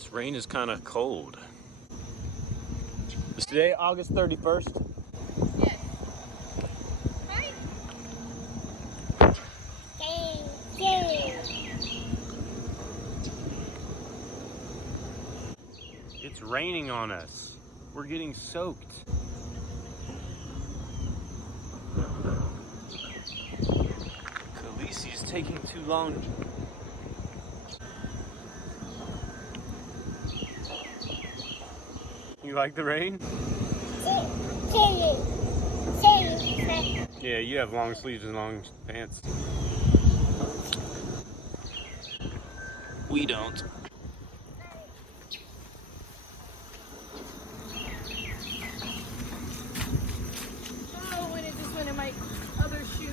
This rain is kind of cold. Is today August 31st? Yes. Hi. It's raining on us. We're getting soaked. Khaleesi's taking too long. You like the rain? Yeah, you have long sleeves and long pants. We don't. Oh, when it just went in my other shoe.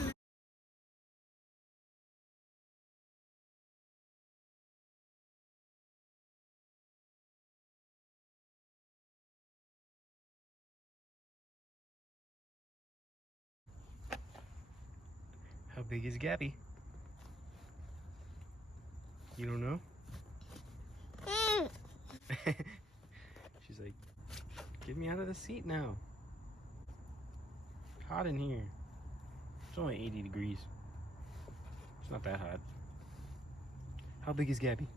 How big is Gabby? You don't know? She's like, get me out of the seat now. It's hot in here. It's only 80 degrees. It's not that hot. How big is Gabby?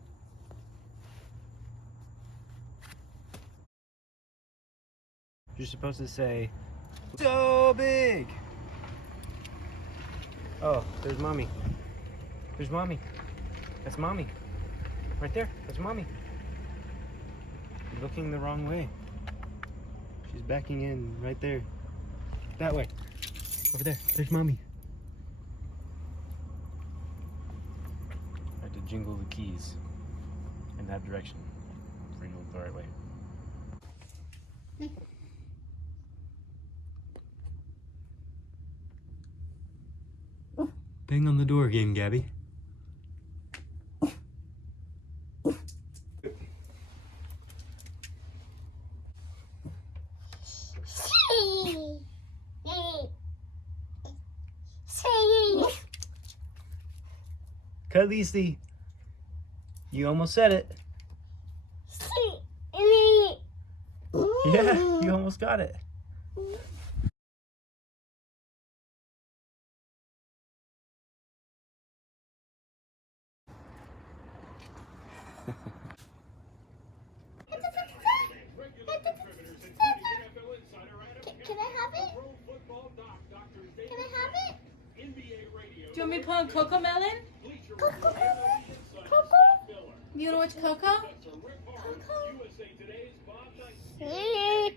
You're supposed to say, so big! Oh, there's mommy. There's mommy. That's mommy. Right there. That's mommy. You're looking the wrong way. She's backing in right there. That way. Over there. There's mommy. I had to jingle the keys in that direction for you to look the right way. Bang on the door again, Gabby. Khaleesi, you almost said it. Yeah, you almost got it. Can I have it? Can I have it? Do you want me to put on Coco Melon? Coco? You know what's Coco? Coco?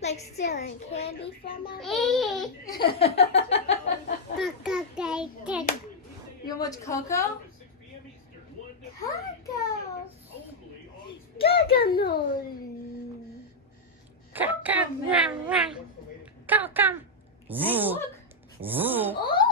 Like stealing candy from us? You know what's Coco? Coco. Coco. Hey, look. Oh!